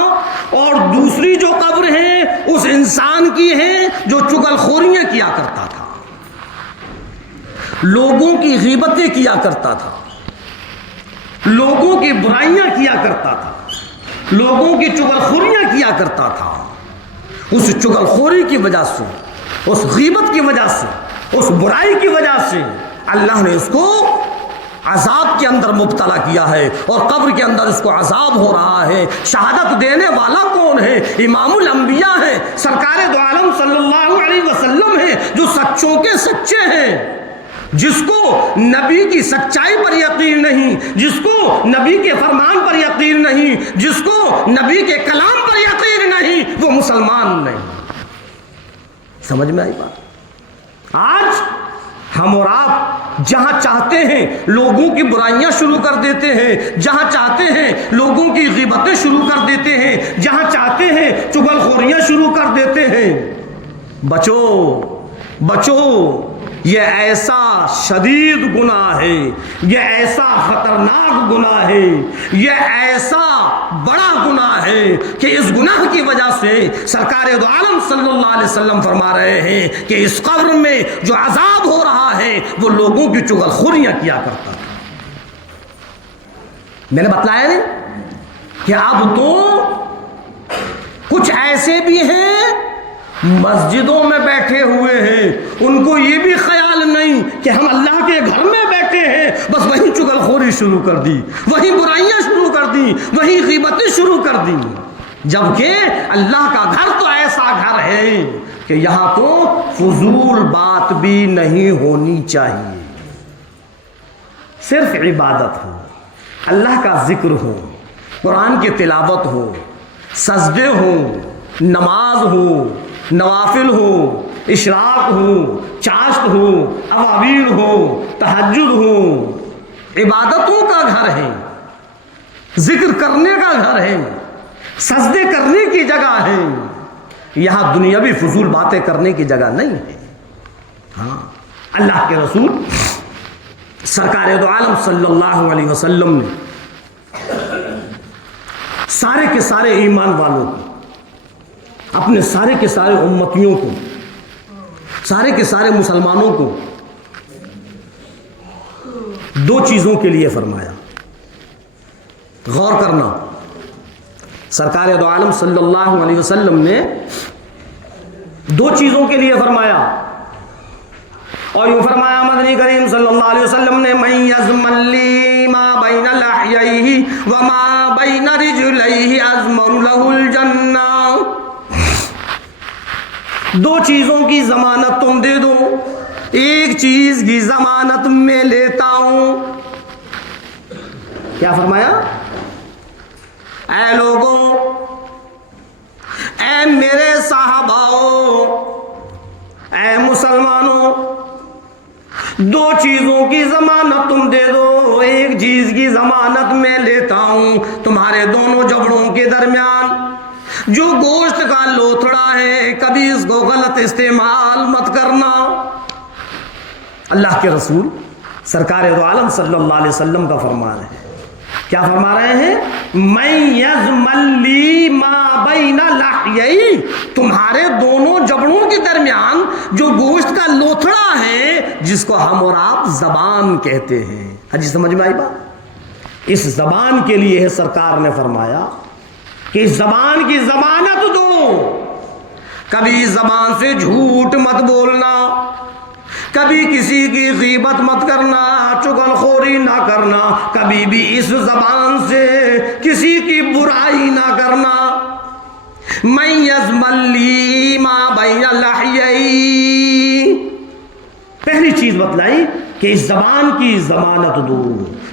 اور دوسری جو قبر ہے اس انسان کی ہے جو چغل خوریاں کیا کرتا تھا، لوگوں کی غیبتیں کیا کرتا تھا، لوگوں کی برائیاں کیا کرتا تھا، لوگوں کی چغل خوریاں کیا کرتا تھا۔ اس چغل خوری کی وجہ سے، اس غیبت کی وجہ سے، اس برائی کی وجہ سے اللہ نے اس کو عذاب کے اندر مبتلا کیا ہے، اور قبر کے اندر اس کو عذاب ہو رہا ہے۔ شہادت دینے والا کون ہے؟ امام الانبیاء ہے، سرکار دو عالم صلی اللہ علیہ وسلم ہے، جو سچوں کے سچے ہیں، جس کو نبی کی سچائی پر یقین نہیں، جس کو نبی کے فرمان پر یقین نہیں، جس کو نبی کے کلام پر یقین نہیں، وہ مسلمان نہیں۔ سمجھ میں آئی بات؟ آج ہم اور آپ جہاں چاہتے ہیں لوگوں کی برائیاں شروع کر دیتے ہیں، جہاں چاہتے ہیں لوگوں کی غیبتیں شروع کر دیتے ہیں، جہاں چاہتے ہیں چغل خوریاں شروع کر دیتے ہیں۔ بچو بچو، یہ ایسا شدید گناہ ہے، یہ ایسا خطرناک گناہ ہے، یہ ایسا بڑا گناہ ہے کہ اس گناہ کی وجہ سے سرکار دو عالم صلی اللہ علیہ وسلم فرما رہے ہیں کہ اس قبر میں جو عذاب ہو رہا ہے وہ لوگوں کی چغل خوریاں کیا کرتا تھا۔ میں نے بتلایا نہیں کہ اب تو کچھ ایسے بھی ہیں مسجدوں میں بیٹھے ہوئے ہیں، ان کو یہ بھی خیال نہیں کہ ہم اللہ کے گھر میں بیٹھے ہیں، بس وہیں چغل خوری شروع کر دی، وہیں برائیاں شروع کر دی، وہیں غیبتیں شروع کر دی، جبکہ اللہ کا گھر تو ایسا گھر ہے کہ یہاں تو فضول بات بھی نہیں ہونی چاہیے، صرف عبادت ہو، اللہ کا ذکر ہو، قرآن کی تلاوت ہو، سجدے ہو، نماز ہو، نوافل ہو، اشراق ہو، چاشت ہو، اوابین ہو، تہجد ہو، عبادتوں کا گھر ہے، ذکر کرنے کا گھر ہے، سجدے کرنے کی جگہ ہے، یہاں دنیاوی فضول باتیں کرنے کی جگہ نہیں ہے۔ ہاں، اللہ کے رسول سرکار دو عالم صلی اللہ علیہ وسلم نے سارے کے سارے ایمان والوں کو، اپنے سارے کے سارے امتیوں کو، سارے کے سارے مسلمانوں کو دو چیزوں کے لیے فرمایا، غور کرنا۔ سرکار دو عالم صلی اللہ علیہ وسلم نے دو چیزوں کے لیے فرمایا، اور یوں فرمایا مدنی کریم صلی اللہ علیہ وسلم نے من یضمن لی ما بین لحییہ وما بین رجلیہ اضمن لہ الجنہ، دو چیزوں کی ضمانت تم دے دو، ایک چیز کی ضمانت میں لیتا ہوں۔ کیا فرمایا؟ اے لوگوں، اے میرے صحاباؤں، اے مسلمانوں، دو چیزوں کی ضمانت تم دے دو، ایک چیز کی ضمانت میں لیتا ہوں، تمہارے دونوں جبڑوں کے درمیان جو گوشت کا لوتھڑا ہے کبھی اس کو غلط استعمال مت کرنا۔ اللہ کے رسول سرکار دو عالم صلی اللہ علیہ وسلم کا فرمان ہے، کیا فرما رہے ہیں؟ من یضمن لی ما بین لحییہ، تمہارے دونوں جبڑوں کے درمیان جو گوشت کا لوتھڑا ہے جس کو ہم اور آپ زبان کہتے ہیں، حجی سمجھ میں آئی بات؟ اس زبان کے لیے ہے سرکار نے فرمایا کہ اس زبان کی ضمانت دو، کبھی زبان سے جھوٹ مت بولنا، کبھی کسی کی غیبت مت کرنا، چغل خوری نہ کرنا، کبھی بھی اس زبان سے کسی کی برائی نہ کرنا۔ من یضمن لی ما بین لحییہ، پہلی چیز بتلائی کہ اس زبان کی ضمانت دو،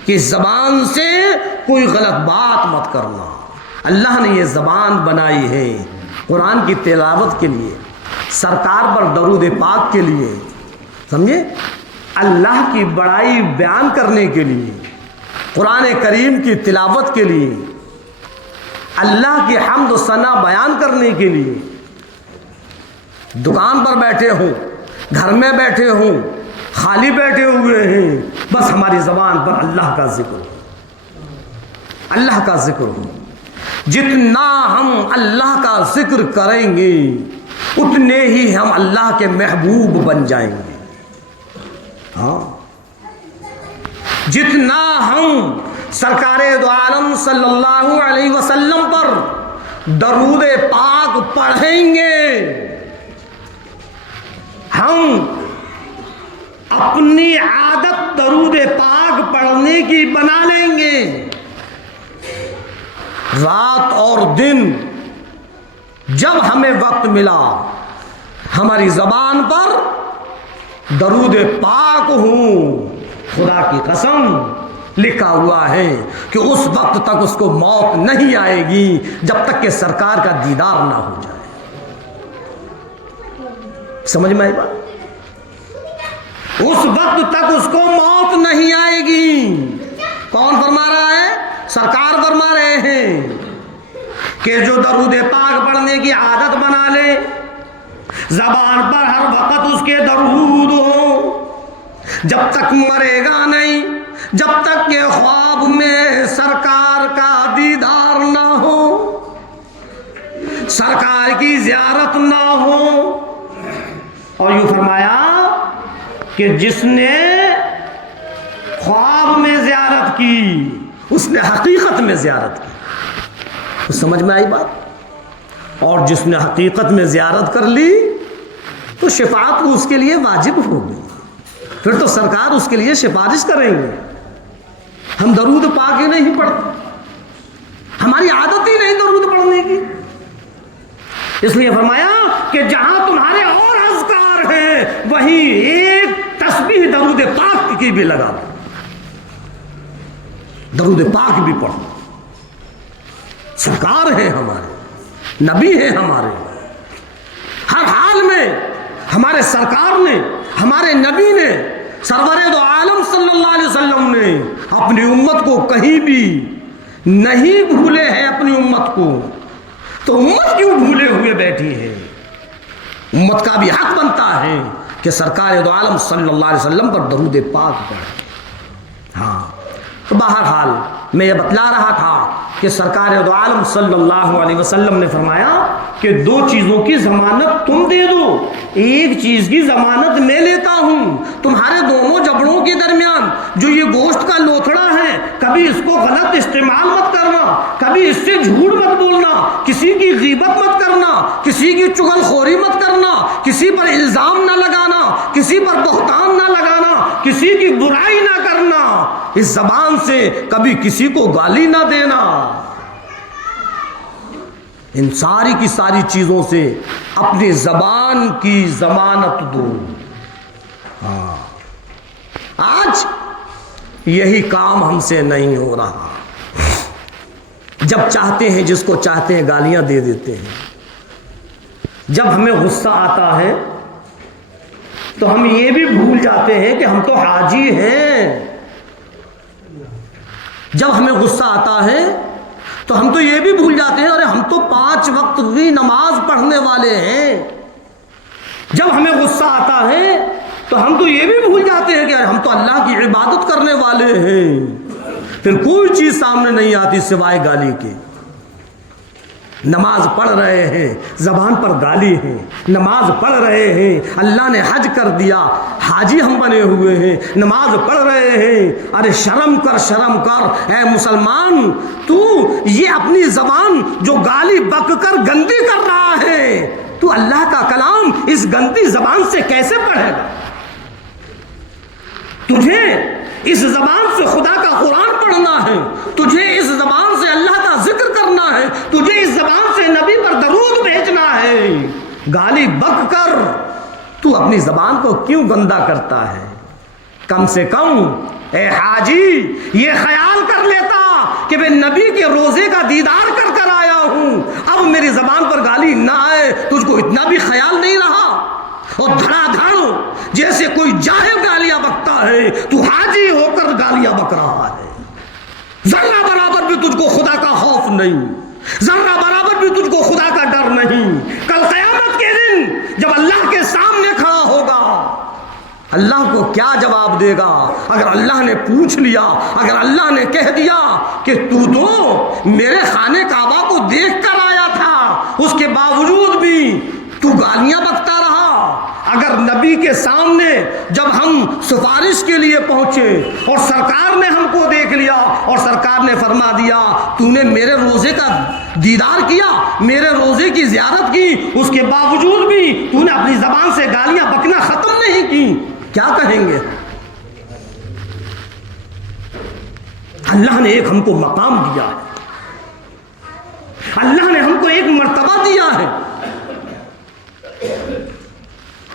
کہ اس زبان سے کوئی غلط بات مت کرنا۔ اللہ نے یہ زبان بنائی ہے قرآن کی تلاوت کے لیے، سرکار پر درود پاک کے لیے، سمجھے، اللہ کی بڑائی بیان کرنے کے لیے، قرآن کریم کی تلاوت کے لیے، اللہ کی حمد و ثنا بیان کرنے کے لیے۔ دکان پر بیٹھے ہوں، گھر میں بیٹھے ہوں، خالی بیٹھے ہوئے ہیں، بس ہماری زبان پر اللہ کا ذکر ہو، اللہ کا ذکر ہو۔ جتنا ہم اللہ کا ذکر کریں گے اتنے ہی ہم اللہ کے محبوب بن جائیں گے۔ ہاں، جتنا ہم سرکار دو عالم صلی اللہ علیہ وسلم پر درود پاک پڑھیں گے، ہم اپنی عادت درود پاک پڑھنے کی بنا لیں گے۔ رات اور دن جب ہمیں وقت ملا ہماری زبان پر درود پاک ہوں، خدا کی قسم لکھا ہوا ہے کہ اس وقت تک اس کو موت نہیں آئے گی جب تک کہ سرکار کا دیدار نہ ہو جائے۔ سمجھ میں آئی بات؟ اس وقت تک اس کو موت نہیں آئے گی۔ کون فرما رہا ہے؟ سرکار فرما رہے ہیں کہ جو درود پاک پڑھنے کی عادت بنا لے، زبان پر ہر وقت اس کے درود ہو، جب تک مرے گا نہیں، جب تک کہ خواب میں سرکار کا دیدار نہ ہو، سرکار کی زیارت نہ ہو۔ اور یوں فرمایا کہ جس نے خواب میں زیارت کی اس نے حقیقت میں زیارت کی۔ تو سمجھ میں آئی بات؟ اور جس نے حقیقت میں زیارت کر لی تو شفاعت کو اس کے لیے واجب ہوگی، پھر تو سرکار اس کے لیے سفارش کریں گے۔ ہم درود پاک ہی نہیں پڑھتے، ہماری عادت ہی نہیں درود پڑھنے کی، اس لیے فرمایا کہ جہاں تمہارے اور اذکار ہیں وہیں ایک تسبیح درود پاک کی بھی لگا دو، درود پاک بھی پڑھو۔ سرکار ہیں ہمارے، نبی ہیں ہمارے، ہر حال میں ہمارے سرکار نے، ہمارے نبی نے، سرور دو عالم صلی اللہ علیہ وسلم نے اپنی امت کو کہیں بھی نہیں بھولے ہیں اپنی امت کو، تو امت کیوں بھولے ہوئے بیٹھی ہے؟ امت کا بھی حق بنتا ہے کہ سرکار دو عالم صلی اللہ علیہ وسلم پر درود پاک پڑھے۔ ہاں، تو بہرحال میں یہ بتلا رہا تھا کہ سرکار دو عالم صلی اللہ علیہ وسلم نے فرمایا کہ دو چیزوں کی ضمانت تم دے دو، ایک چیز کی ضمانت میں لیتا ہوں، تمہارے دونوں جبڑوں کے درمیان جو یہ گوشت کا لوتھڑا ہے کبھی اس کو غلط استعمال مت کرنا، کبھی اس سے جھوٹ مت بولنا، کسی کی غیبت مت کرنا، کسی کی چغل خوری مت کرنا، کسی پر الزام نہ لگانا، کسی پر بہتان نہ لگانا، کسی کی برائی نہ کرنا، اس زبان سے کبھی کسی کو گالی نہ دینا، ان ساری کی ساری چیزوں سے اپنی زبان کی ضمانت دو۔ ہاں، آج یہی کام ہم سے نہیں ہو رہا، جب چاہتے ہیں جس کو چاہتے ہیں گالیاں دے دیتے ہیں، جب ہمیں غصہ آتا ہے تو ہم یہ بھی بھول جاتے ہیں کہ ہم تو حاجی ہیں، جب ہمیں غصہ آتا ہے تو ہم تو یہ بھی بھول جاتے ہیں ارے ہم تو 5 وقت کی نماز پڑھنے والے ہیں، جب ہمیں غصہ آتا ہے تو ہم تو یہ بھی بھول جاتے ہیں کہ ارے ہم تو اللہ کی عبادت کرنے والے ہیں، پھر کوئی چیز سامنے نہیں آتی سوائے گالی کے۔ نماز پڑھ رہے ہیں، زبان پر گالی ہے، نماز پڑھ رہے ہیں، اللہ نے حج کر دیا، حاجی ہم بنے ہوئے ہیں، نماز پڑھ رہے ہیں، ارے شرم کر شرم کر اے مسلمان، تو یہ اپنی زبان جو گالی بک کر گندی کر رہا ہے، تو اللہ کا کلام اس گندی زبان سے کیسے پڑھے گا؟ تجھے اس زبان سے خدا کا قرآن پڑھنا ہے، تجھے اس زبان سے اللہ کا ذکر کرنا ہے، تجھے اس زبان سے نبی پر درود بھیجنا ہے، گالی بک کر تو اپنی زبان کو کیوں گندا کرتا ہے؟ کم سے کم اے حاجی یہ خیال کر لیتا کہ میں نبی کے روزے کا دیدار کر کر آیا ہوں، اب میری زبان پر گالی نہ آئے، تجھ کو اتنا بھی خیال نہیں رہا؟ اور دھڑا دھڑ جیسے کوئی جاہل گالیاں بکتا ہے تو حاجی ہو کر گالیاں بک رہا ہے، ذرہ برابر بھی تجھ کو خدا کا خوف نہیں، ذرہ برابر بھی تجھ کو خدا کا ڈر نہیں۔ کل قیامت کے دن جب اللہ کے سامنے کھڑا ہوگا، اللہ کو کیا جواب دے گا؟ اگر اللہ نے پوچھ لیا، اگر اللہ نے کہہ دیا کہ تو میرے خانے کعبہ کو دیکھ کر آیا تھا، اس کے باوجود بھی تو گالیاں بکتا رہا، اگر نبی کے سامنے جب ہم سفارش کے لیے پہنچے اور سرکار نے ہم کو دیکھ لیا اور سرکار نے فرما دیا تو نے میرے روزے کا دیدار کیا، میرے روزے کی زیارت کی، اس کے باوجود بھی تو نے اپنی زبان سے گالیاں بکنا ختم نہیں کی، کیا کہیں گے؟ اللہ نے ایک ہم کو مقام دیا ہے، اللہ نے ہم کو ایک مرتبہ دیا ہے،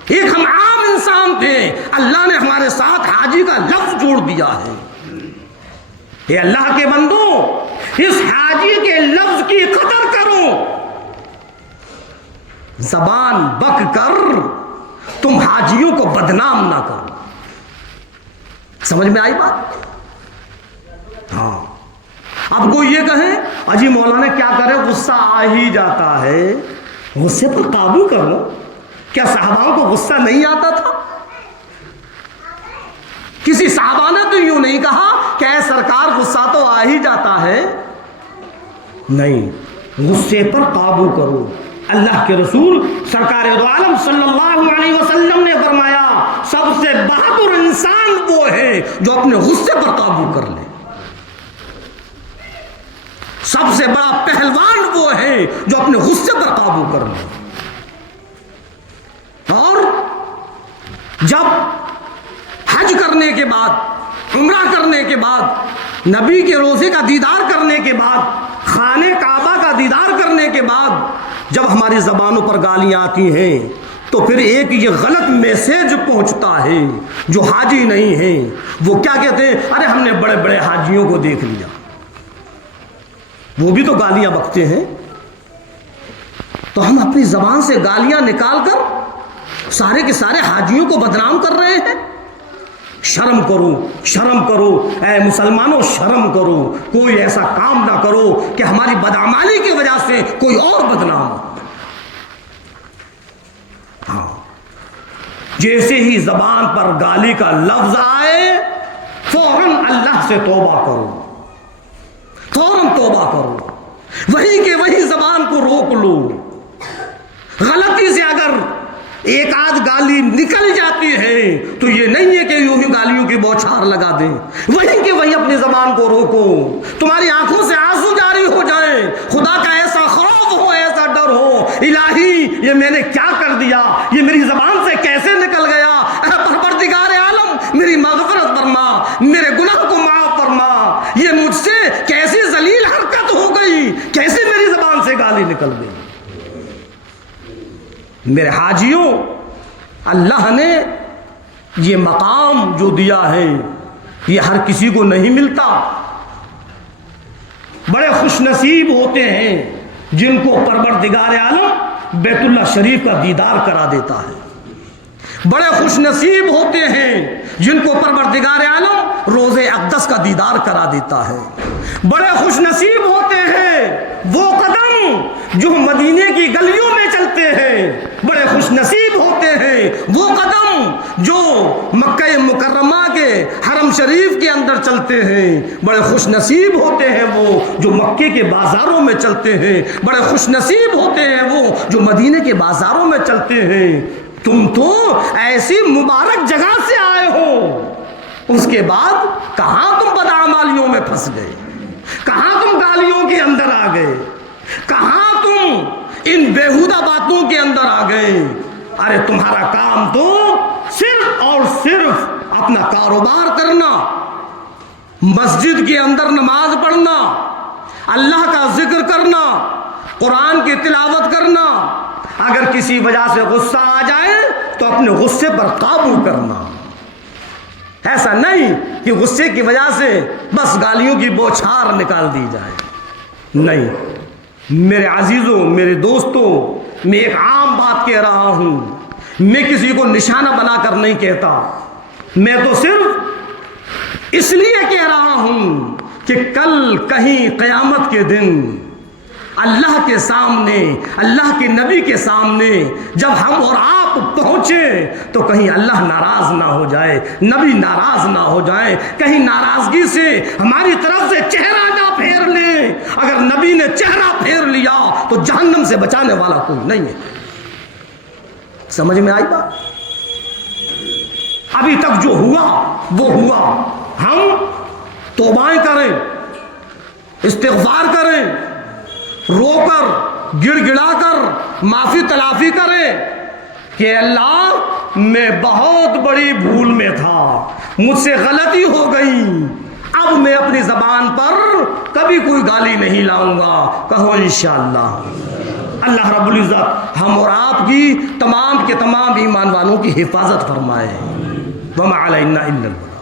ایک ہم عام انسان تھے، اللہ نے ہمارے ساتھ حاجی کا لفظ جوڑ دیا ہے۔ اے اللہ کے بندو، اس حاجی کے لفظ کی قدر کرو، زبان بک کر تم حاجیوں کو بدنام نہ کرو۔ سمجھ میں آئی بات؟ ہاں، اب کوئی یہ کہے اجی مولانا کیا کرے، غصہ آ ہی جاتا ہے، غصے پر قابو کرو۔ کیا صحاباؤں کو غصہ نہیں آتا تھا؟ صحابہ نے تو یوں نہیں کہا کہ اے سرکار غصہ تو آ ہی جاتا ہے، نہیں، غصے پر قابو کرو۔ اللہ کے رسول سرکار دو عالم صلی اللہ علیہ وسلم نے فرمایا سب سے بہادر انسان وہ ہے جو اپنے غصے پر قابو کر لے، سب سے بڑا پہلوان وہ ہے جو اپنے غصے پر قابو کر لے۔ اور جب حج کرنے کے بعد، عمرہ کرنے کے بعد، نبی کے روضے کا دیدار کرنے کے بعد، خانہ کعبہ کا دیدار کرنے کے بعد جب ہماری زبانوں پر گالیاں آتی ہیں تو پھر ایک یہ غلط میسج پہنچتا ہے، جو حاجی نہیں ہیں وہ کیا کہتے ہیں، ارے ہم نے بڑے بڑے حاجیوں کو دیکھ لیا، وہ بھی تو گالیاں بکتے ہیں۔ تو ہم اپنی زبان سے گالیاں نکال کر سارے کے سارے حاجیوں کو بدنام کر رہے ہیں۔ شرم کرو، شرم کرو، اے مسلمانوں شرم کرو، کوئی ایسا کام نہ کرو کہ ہماری بدعمالی کی وجہ سے کوئی اور بدنام ہو۔ ہاں، جیسے ہی زبان پر گالی کا لفظ آئے فوراً اللہ سے توبہ کرو، فوراً توبہ کرو، وہی کہ وہی زبان کو روک لو۔ غلطی سے اگر ایک آدھ گالی نکل جاتی ہے تو یہ نہیں ہے کہ یوں ہی گالیوں کی بوچھار لگا دیں، وہیں کہ وہیں اپنی زبان کو روکو۔ تمہاری آنکھوں سے آنسو جاری ہو جائیں، خدا کا ایسا خوف ہو، ایسا ڈر ہو، الہی یہ میں نے کیا کر دیا، یہ میری زبان سے کیسے نکل گیا، اے پروردگار عالم میری مغفرت فرما، میرے گناہ کو معاف فرما، یہ مجھ سے کیسی ذلیل حرکت ہو گئی، کیسے میری زبان سے گالی نکل گئی۔ میرے حاجیوں، اللہ نے یہ مقام جو دیا ہے یہ ہر کسی کو نہیں ملتا۔ بڑے خوش نصیب ہوتے ہیں جن کو پروردگار عالم بیت اللہ شریف کا دیدار کرا دیتا ہے، بڑے خوش نصیب ہوتے ہیں جن کو پروردگار عالم روضہ اقدس کا دیدار کرا دیتا ہے، بڑے خوش نصیب ہوتے ہیں وہ قدم جو مدینے کی گلیوں میں چلتے ہیں، بڑے خوش نصیب ہوتے ہیں وہ قدم جو مکہ مکرمہ کے حرم شریف کے اندر چلتے ہیں، بڑے خوش نصیب ہوتے ہیں وہ جو مکے کے بازاروں میں چلتے ہیں، بڑے خوش نصیب ہوتے ہیں وہ جو مدینے کے بازاروں میں چلتے ہیں۔ تم تو ایسی مبارک جگہ سے آئے ہو، اس کے بعد کہاں تم بدعمالیوں میں پھنس گئے، کہاں تم گالیوں کے اندر آ گئے، کہاں تم ان بیہودہ باتوں کے اندر آ گئے۔ ارے تمہارا کام تو صرف اور صرف اپنا کاروبار کرنا، مسجد کے اندر نماز پڑھنا، اللہ کا ذکر کرنا، قرآن کی تلاوت کرنا، اگر کسی وجہ سے غصہ آ جائے تو اپنے غصے پر قابو کرنا۔ ایسا نہیں کہ غصے کی وجہ سے بس گالیوں کی بوچھار نکال دی جائے، نہیں۔ میرے عزیزوں، میرے دوستوں، میں ایک عام بات کہہ رہا ہوں، میں کسی کو نشانہ بنا کر نہیں کہتا، میں تو صرف اس لیے کہہ رہا ہوں کہ کل کہیں قیامت کے دن اللہ کے سامنے، اللہ کے نبی کے سامنے جب ہم اور آپ پہنچے تو کہیں اللہ ناراض نہ ہو جائے، نبی ناراض نہ ہو جائے، کہیں ناراضگی سے ہماری طرف سے چہرہ نہ پھیر لیں۔ اگر نبی نے چہرہ پھیر لیا تو جہنم سے بچانے والا کوئی نہیں ہے۔ سمجھ میں آئی بات؟ ابھی تک جو ہوا وہ ہوا، ہم توبائیں کریں، استغفار کریں، رو کر گڑ گڑا کر معافی تلافی کریں کہ اللہ میں بہت بڑی بھول میں تھا، مجھ سے غلطی ہو گئی، اب میں اپنی زبان پر کبھی کوئی گالی نہیں لاؤں گا۔ کہو انشاءاللہ۔ اللہ رب العزت ہم اور آپ کی تمام کے تمام ایمان والوں کی حفاظت فرمائے۔ وما علینا الا البلاغ۔